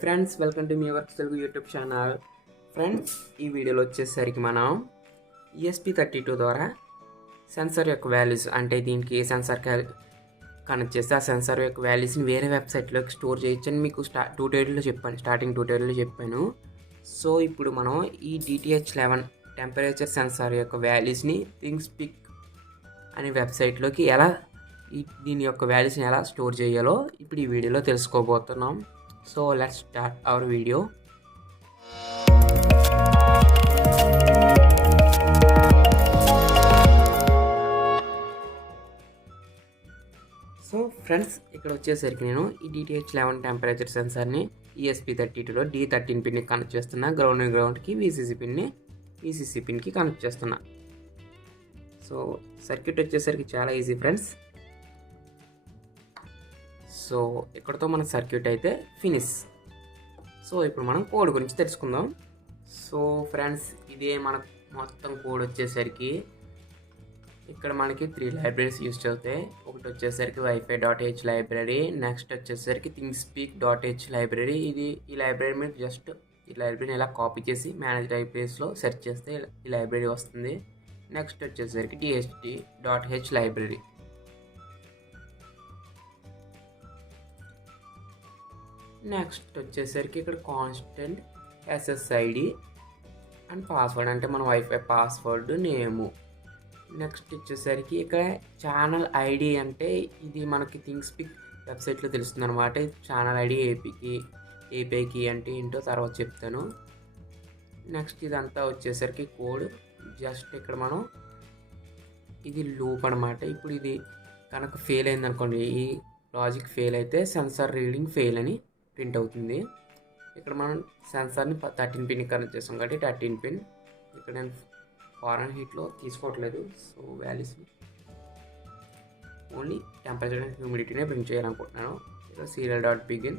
Friends, welcome to me work Telugu YouTube channel. Friends, ఈ వీడియోలో వచ్చేసరికి మనం ESP32 ద్వారా సెన్సార్ యొక్క వాల్యూస్, అంటే దీనికి ఏ సెన్సార్ కనెక్ట్ చేస్తే ఆ సెన్సార్ యొక్క వాల్యూస్ని వేరే వెబ్సైట్లోకి స్టోర్ చేయొచ్చని మీకు స్టార్టింగ్ ట్యూటోరియల్లో చెప్పాను. సో ఇప్పుడు మనం ఈ DTH11 టెంపరేచర్ సెన్సార్ యొక్క వాల్యూస్ని ThingSpeak అనే వెబ్సైట్లోకి దీని యొక్క వాల్యూస్ని ఎలా స్టోర్ చేయాలో ఇప్పుడు ఈ వీడియోలో తెలుసుకోబోతున్నాం. So let's start our video. So friends, ఇక్కడ వచ్చేసరికి నేను ఈ DTH11 టెంపరేచర్ సెన్సార్ని ESP32లో D13 పిన్ని కనెక్ట్ చేస్తున్నా. గ్రౌండ్కి VCC పిన్కి కనెక్ట్ చేస్తున్నా. సో సర్క్యూట్ వచ్చేసరికి చాలా ఈజీ ఫ్రెండ్స్. సో ఇక్కడతో మన సర్క్యూట్ అయితే ఫినిష్. సో ఇప్పుడు మనం కోడ్ గురించి తెలుసుకుందాం. సో ఫ్రెండ్స్, ఇదే మన మొత్తం కోడ్ వచ్చేసరికి ఇక్కడ మనకి 3 లైబ్రరీస్ యూజ్ అవుతాయి. ఒకటి వచ్చేసరికి wifi.h లైబ్రరీ, నెక్స్ట్ వచ్చేసరికి ThingSpeak.h లైబ్రరీ. ఈ లైబ్రరీ మీద జస్ట్ ఈ లైబ్రరీని ఇలా కాపీ చేసి మేనేజ్ లైబ్రరీస్లో సెర్చ్ చేస్తే ఈ లైబ్రరీ వస్తుంది. నెక్స్ట్ వచ్చేసరికి DHT.h లైబ్రరీ. నెక్స్ట్ వచ్చేసరికి ఇక్కడ కాన్స్టెంట్ SSID అండ్ పాస్వర్డ్, అంటే మన వైఫై పాస్వర్డ్ నేము. నెక్స్ట్ వచ్చేసరికి ఇక్కడ ఛానల్ ఐడి, అంటే ఇది మనకి ThingSpeak వెబ్సైట్లో తెలుస్తుంది అనమాట. ఛానల్ ఐడి ఏపీఐకి అంటే ఏంటో తర్వాత చెప్తాను. నెక్స్ట్ ఇదంతా వచ్చేసరికి కోడ్. జస్ట్ ఇక్కడ మనం ఇది లూప్ అనమాట. ఇప్పుడు ఇది కనుక ఫెయిల్ అయింది అనుకోండి, ఈ లాజిక్ ఫెయిల్ అయితే సెన్సార్ రీడింగ్ ఫెయిల్ అని ప్రింట్ అవుతుంది. ఇక్కడ మనం సెన్సార్ని 13 పిన్ కనెక్ట్ చేస్తాం కాబట్టి 13 పిన్. ఇక్కడ నేను ఫారెన్ హీట్లో తీసుకోవట్లేదు. So values only temperature and హ్యూమిడిటీనే ప్రింట్ చేయాలనుకుంటున్నాను. ఇక్కడ serial.begin.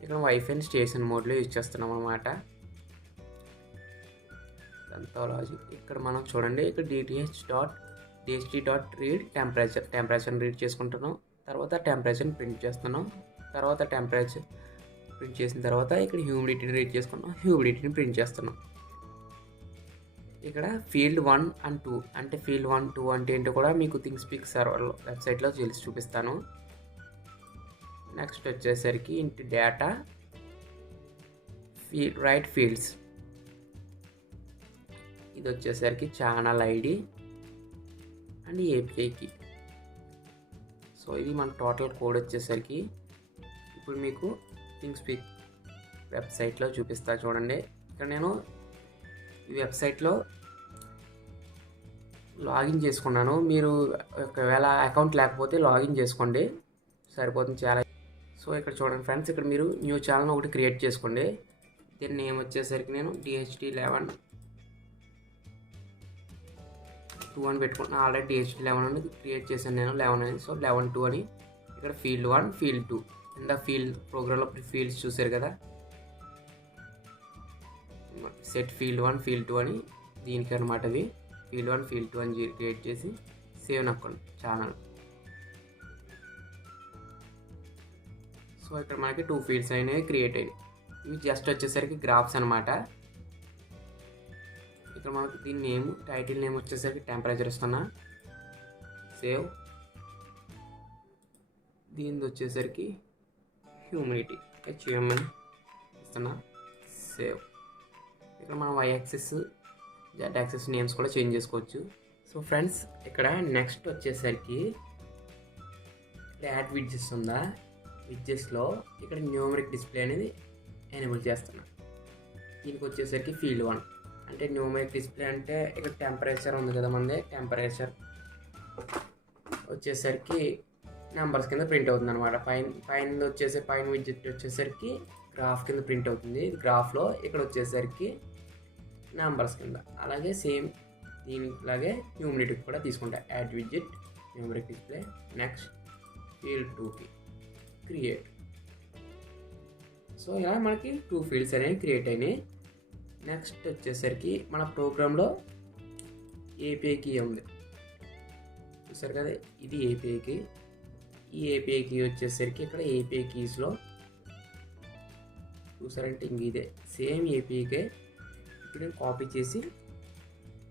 ఇక్కడ వైఫైని స్టేషన్ మోడ్లో యూజ్ చేస్తున్నాం అన్నమాట. అంతా లాజిక్. ఇక్కడ మనం చూడండి, ఇక్కడ DHT.read టెంపరేచర్ని రీడ్ చేసుకుంటున్నాం. తర్వాత టెంపరేచర్ని ప్రింట్ చేస్తున్నాం. తర్వాత టెంపరేచర్ ప్రింట్ చేసిన తర్వాత ఇక్కడ హ్యూమిడిటీని రీడ్ చేసుకున్నాం. హ్యూమిడిటీని ప్రింట్ చేస్తున్నాం. ఇక్కడ ఫీల్డ్ 1 and 2, అంటే ఫీల్డ్ 1, 2 అంటే ఏంటో కూడా మీకు ThingSpeak సర్వర్లో వెబ్సైట్లో చూపిస్తాను. నెక్స్ట్ వచ్చేసరికి ఇంటి డేటా రైట్ ఫీల్డ్స్. ఇది వచ్చేసరికి ఛానల్ ఐడి అండ్ ఏపీఐకి. సో ఇది మన టోటల్ కోడ్ వచ్చేసరికి ఇప్పుడు మీకు ThingSpeak వెబ్సైట్లో చూపిస్తా చూడండి. ఇక్కడ నేను ఈ వెబ్సైట్లో లాగిన్ చేసుకున్నాను. మీరు ఒకవేళ అకౌంట్ లేకపోతే లాగిన్ చేసుకోండి, సరిపోతుంది చాలా. సో ఇక్కడ చూడండి ఫ్రెండ్స్, ఇక్కడ మీరు న్యూ ఛానల్ ఒకటి క్రియేట్ చేసుకోండి. దీని నేమ్ వచ్చేసరికి నేను DHT11 అని పెట్టుకుంటున్నాను. ఆల్రెడీ DHT11 అని క్రియేట్ చేశాను నేను, 11 అని. సో 11.2 అని. ఇక్కడ ఫీల్డ్ 1, ఫీల్డ్ 2 అండ్ ఫీల్డ్ ప్రోగ్రామ్లో ఫీల్డ్స్ చూసారు కదా. సెట్ ఫీల్డ్ 1, ఫీల్డ్ 2 అని దీనికి అనమాట. అవి ఫీల్డ్ 1, ఫీల్డ్ 2 అని క్రియేట్ చేసి సేవ్ నొక్కండి ఛానల్. సో ఇక్కడ మనకి 2 ఫీల్డ్స్ అనేవి క్రియేట్ అయ్యాయి. ఇవి జస్ట్ వచ్చేసరికి గ్రాఫ్స్ అనమాట. ఇక్కడ మనకి దీని నేమ్, టైటిల్ నేమ్ వచ్చేసరికి టెంపరేచర్ ఇస్తున్నా, సేవ్. దీనిది వచ్చేసరికి హ్యూమిడిటీ HUMN ఇస్తున్నా, సేవ్. ఇక్కడ మనం Y axis, Z axis names కూడా చేంజ్ చేసుకోవచ్చు. సో ఫ్రెండ్స్, ఇక్కడ నెక్స్ట్ వచ్చేసరికి యాడ్ విడ్జెస్ ఉందా, విడ్జెస్లో ఇక్కడ న్యూమరిక్ డిస్ప్లే అనేది ఎనేబుల్ చేస్తున్నా. దీనికి వచ్చేసరికి ఫీల్డ్ 1, అంటే న్యూమరిక్ డిస్ప్లే అంటే ఇక్కడ టెంపరేచర్ ఉంది కదా మనది. టెంపరేచర్ వచ్చేసరికి నెంబర్స్ కింద ప్రింట్ అవుతుంది అనమాట. పైన విడ్జెట్ వచ్చేసరికి గ్రాఫ్ కింద ప్రింట్ అవుతుంది. ఇది గ్రాఫ్లో ఇక్కడ వచ్చేసరికి నెంబర్స్ కింద. అలాగే సేమ్ దీనిలాగే హ్యూమిడిటీ కూడా తీసుకుంటా. Add widget, numeric display, next field 2కి క్రియేట్. సో ఇలా మనకి 2 ఫీల్డ్స్ అనేవి క్రియేట్ అయినాయి. నెక్స్ట్ వచ్చేసరికి మన ప్రోగ్రాంలో ఏపీఐ కీ ఉంది చూసారు కదా, ఇది ఏపీఐ కీ. ఈ ఏపీఐ కీ వచ్చేసరికి ఇక్కడ ఏపీఐ కీస్లో చూసారంటే ఇంక ఇదే సేమ్ ఏపీకే ఇప్పుడు నేను కాపీ చేసి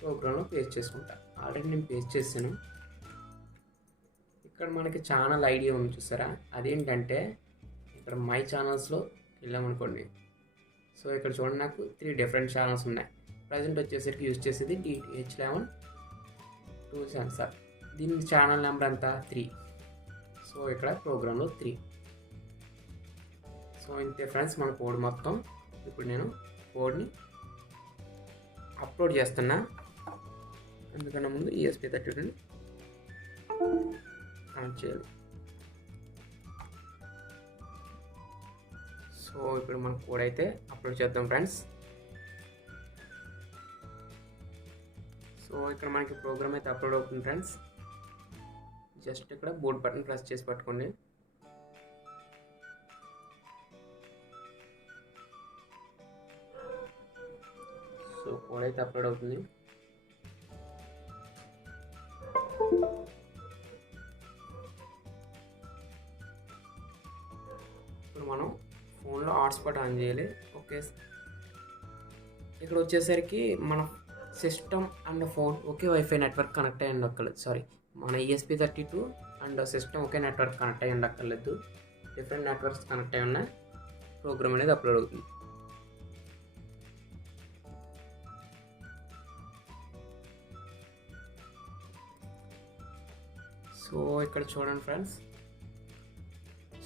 ప్రోగ్రాంలో పేస్ట్ చేసుకుంటా. ఆల్రెడీ నేను పేస్ట్ చేశాను. ఇక్కడ మనకి ఛానల్ ఐడియా ఉంది చూసారా, అదేంటంటే ఇక్కడ మై ఛానల్స్లో వెళ్ళామనుకోండి. సో ఇక్కడ చూడండి నాకు 3 డిఫరెంట్ ఛానల్స్ ఉన్నాయి. ప్రజెంట్ వచ్చేసరికి యూజ్ చేసేది DH11 2 సెన్సార్. దీని ఛానల్ నెంబర్ అంతా 3. సో ఇక్కడ ప్రోగ్రాంలో 3. సో ఇంతే ఫ్రెండ్స్ మన కోడ్ మొత్తం. ఇప్పుడు నేను కోడ్ని అప్లోడ్ చేస్తున్నా. అందుకన్నా ముందు ESP32ని కనెక్ట్ చేయాలి. సో ఇప్పుడు మన కోడ్ అయితే అప్లోడ్ చేద్దాం ఫ్రెండ్స్. సో ఇక్కడ మనకి ప్రోగ్రామ్ అయితే అప్లోడ్ అవుతుంది ఫ్రెండ్స్. జస్ట్ ఇక్కడ బోర్డ్ బటన్ ప్రెస్ చేసి పట్టుకోండి. సో కోడ్ అయితే అప్లోడ్ అవుతుంది. ఇప్పుడు మనం ఫోన్లో హాట్స్పాట్ ఆన్ చేయాలి. ఓకే, ఇక్కడ వచ్చేసరికి మన system and phone okay wifi network connect అయ్యి ఉండక్కర్లేదు. సారీ, మన ESP32 and system okay network connect అయ్యి ఉండక్కర్లేదు. డిఫరెంట్ నెట్వర్క్స్ కనెక్ట్ అయ్యి ఉన్న ప్రోగ్రామ్ అనేది అప్లోడ్ అవుతుంది. సో ఇక్కడ చూడండి ఫ్రెండ్స్,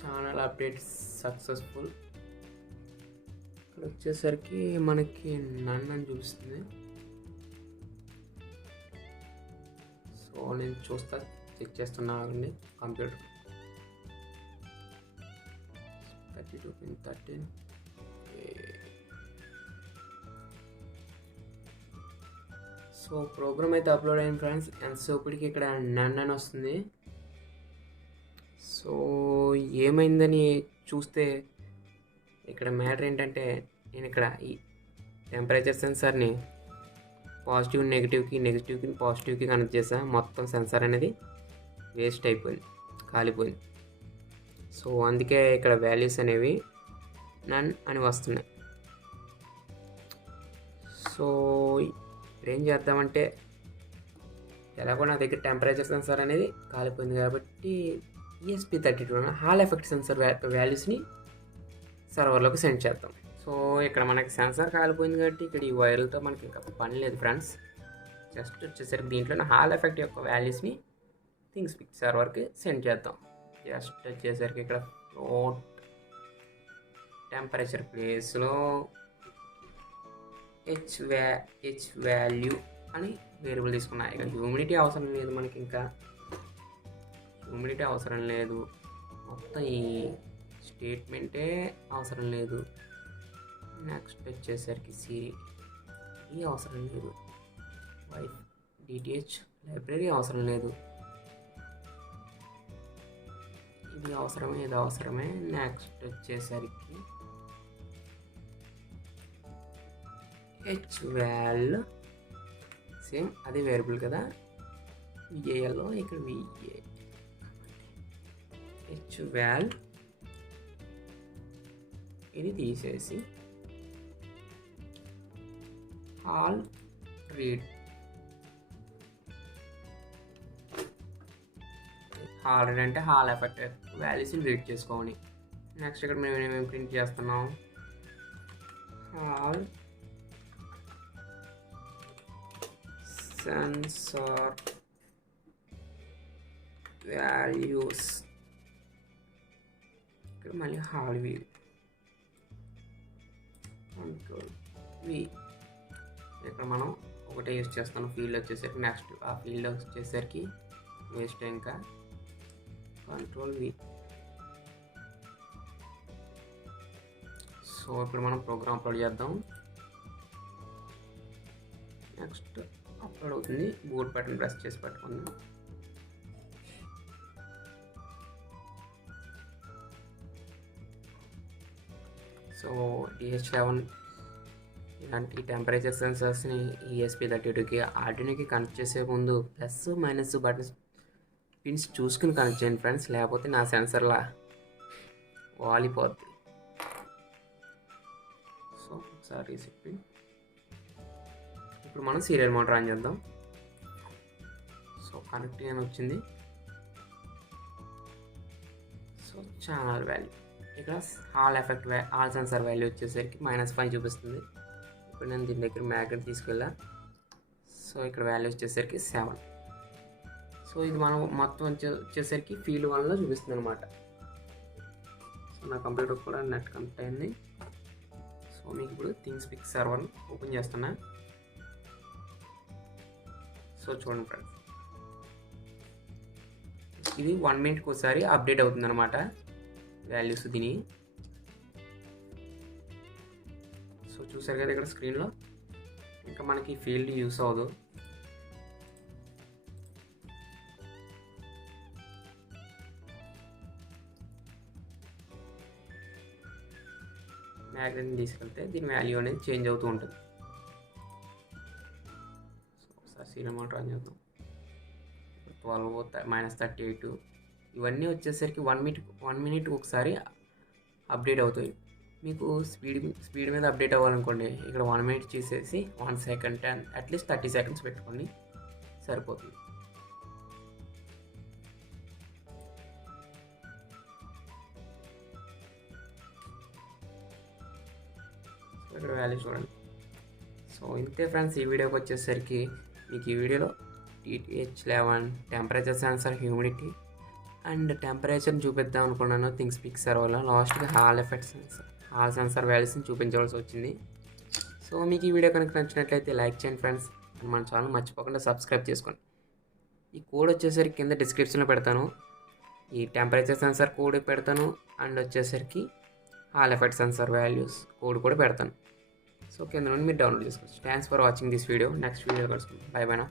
ఛానల్ అప్డేట్ సక్సెస్ఫుల్. ఇక్కడ వచ్చేసరికి మనకి నన్ను అని చూపిస్తుంది. సో నేను చూస్తా, చెక్ చేస్తున్నా ఆగండి. కంప్యూటర్ 32.13. సో ప్రోగ్రామ్ అయితే అప్లోడ్ అయింది ఫ్రెండ్స్. అండ్ సో ఇప్పటికి ఇక్కడ నన్ను అని వస్తుంది. సో ఏమైందని చూస్తే ఇక్కడ మ్యాటర్ ఏంటంటే, నేను ఇక్కడ ఈ టెంపరేచర్ సెన్సార్ని పాజిటివ్ నెగిటివ్కి పాజిటివ్కి కనెక్ట్ చేసాను. మొత్తం సెన్సార్ అనేది వేస్ట్ అయిపోయింది, కాలిపోయింది. సో అందుకే ఇక్కడ వాల్యూస్ అనేవి నన్ అని వస్తున్నాయి. సో ఇప్పుడు ఏం చేద్దామంటే, ఎలాగో నా దగ్గర టెంపరేచర్ సెన్సార్ అనేది కాలిపోయింది కాబట్టి ESP32 హాల్ ఎఫెక్ట్ సెన్సార్ వాల్యూస్ని సర్వర్లోకి సెండ్ చేద్దాం. సో ఇక్కడ మనకి సెన్సార్ కాలిపోయింది కాబట్టి ఇక్కడ ఈ వైర్లతో మనకి ఇంకా పని లేదు ఫ్రెండ్స్. జస్ట్ వచ్చేసరికి దీంట్లోనే హాల్ ఎఫెక్ట్ యొక్క వాల్యూస్ని ThingSpeak సర్వర్కి సెండ్ చేద్దాం. జస్ట్ వచ్చేసరికి ఇక్కడ ఫ్లోట్ టెంపరేచర్ ప్లేస్లో హెచ్ వాల్యూ అని వేరియబుల్ తీసుకున్నా. ఇక హ్యూమిడిటీ అవసరం లేదు మనకి, ఇంకా హ్యూమిడిటీ అవసరం లేదు, మొత్తం ఈ స్టేట్మెంటే అవసరం లేదు. నెక్స్ట్ వచ్చేసరికి సిరి అవసరం లేదు, వైఫ్ DTH లైబ్రరీ అవసరం లేదు, ఇది అవసరమే ఇది అవసరమే. నెక్స్ట్ వచ్చేసరికి హెచ్వాల్ సేమ్ అది వేరియబుల్ కదా, విఏఎల్లో ఇక్కడ విఏ హెచ్వాల్ ఇది తీసేసి హాల్ రీడ్ హాల్ రీడ్ అంటే హాల్ ఎఫెక్ట్ వాల్యూస్ని రీడ్ చేసుకోవాలి. నెక్స్ట్ ఇక్కడ మేము ఏమేమి ప్రింట్ చేస్తున్నాం, హాల్ సెన్సార్ వాల్యూస్, ఇక్కడ మళ్ళీ హాల్ వి కంట్రోల్ వి. ఇక్కడ మనం ఒకటే యూజ్ చేస్తాను ఫీల్డ్ వచ్చేసరికి. నెక్స్ట్ ఆ ఫీల్డ్ వచ్చేసరికి వేస్ట్ ఇంకా కంట్రోల్ వి. సో ఇప్పుడు మనం ప్రోగ్రామ్ అప్లోడ్ చేద్దాం. నెక్స్ట్ అప్లోడ్ అవుతుంది, బోర్డ్ బటన్ ప్రెస్ చేసి పట్టుకుందాం. సో DH11 ఇలాంటి టెంపరేచర్ సెన్సర్స్ని ESP32కి ఆర్డినోకి కనెక్ట్ చేసే ముందు ప్లస్ మైనస్ బటన్స్ పిన్స్ చూసుకుని కనెక్ట్ చేయండి ఫ్రెండ్స్, లేకపోతే నా సెన్సర్లా వాలిపోద్ది. సో ఒకసారి రీసెట్. ఇప్పుడు మనం సీరియల్ మోటార్ ఆన్ చేద్దాం. సో కనెక్టింగ్ అని వచ్చింది. సో ఛానల్ వాల్యూ ఇక్కడ ఆల్ సెన్సార్ వాల్యూ వచ్చేసరికి -5 చూపిస్తుంది. ఇప్పుడు నేను దీని దగ్గర మ్యాగ్నెట్ తీసుకెళ్ళా. సో ఇక్కడ వాల్యూ వచ్చేసరికి 7. సో ఇది మనం మొత్తం వచ్చేసరికి ఫీల్డ్ 1లో చూపిస్తుంది అనమాట. సో నా కంప్యూటర్ కూడా నెట్ కనెక్ట్ అయింది. సో మీకు ఇప్పుడు థింగ్స్పీక్ సర్వర్ ఓపెన్ చేస్తున్నా. సో చూడండి ఫ్రెండ్స్, ఇది 1 మినిట్కి ఒకసారి అప్డేట్ అవుతుంది అనమాట వాల్యూస్ దీని. సో చూసారు కదా ఇక్కడ స్క్రీన్లో, ఇంకా మనకి ఫీల్డ్ యూస్ అవ్వదు. మ్యాగ్నెట్ని తీసుకెళ్తే దీని వాల్యూ అనేది చేంజ్ అవుతూ ఉంటుంది. సో ఒకసారి సీరియల్ మోటార్ ఆన్ చేద్దాం. 12 -38 ఇవన్నీ వచ్చేసరికి 1 మినిట్ ఒకసారి అప్డేట్ అవుతాయి. మీకు స్పీడ్ మీద అప్డేట్ అవ్వాలనుకోండి, ఇక్కడ 1 మినిట్ చేసేసి 1 సెకండ్ అట్లీస్ట్ 30 సెకండ్స్ పెట్టుకోండి, సరిపోతుంది. సో ఇక్కడ వాల్యూ చూడండి. సో ఇంతే ఫ్రెండ్స్, ఈ వీడియోకి వచ్చేసరికి మీకు ఈ వీడియోలో TTH11 temperature sensor, humidity and టెంపరేచర్ని చూపిద్దాం అనుకున్నాను థింగ్స్పీక్ సర్వర్లో. లాస్ట్గా హాల్ సెన్సార్ వాల్యూస్ని చూపించవలసి వచ్చింది. సో మీకు ఈ వీడియో కనుక నచ్చినట్లయితే లైక్ చేయండి ఫ్రెండ్స్, అండ్ మన ఛానల్ మర్చిపోకుండా సబ్స్క్రైబ్ చేసుకోండి. ఈ కోడ్ వచ్చేసరికి కింద డిస్క్రిప్షన్లో పెడతాను. ఈ టెంపరేచర్ సెన్సార్ కోడ్ పెడతాను, అండ్ వచ్చేసరికి Hall effect sensor values code కూడా పెడతాను. సో కింద నుండి మీరు డౌన్లోడ్ చేసుకోవచ్చు. Thanks for watching this video. Next video కలుసుకుందాం. బై బై నా.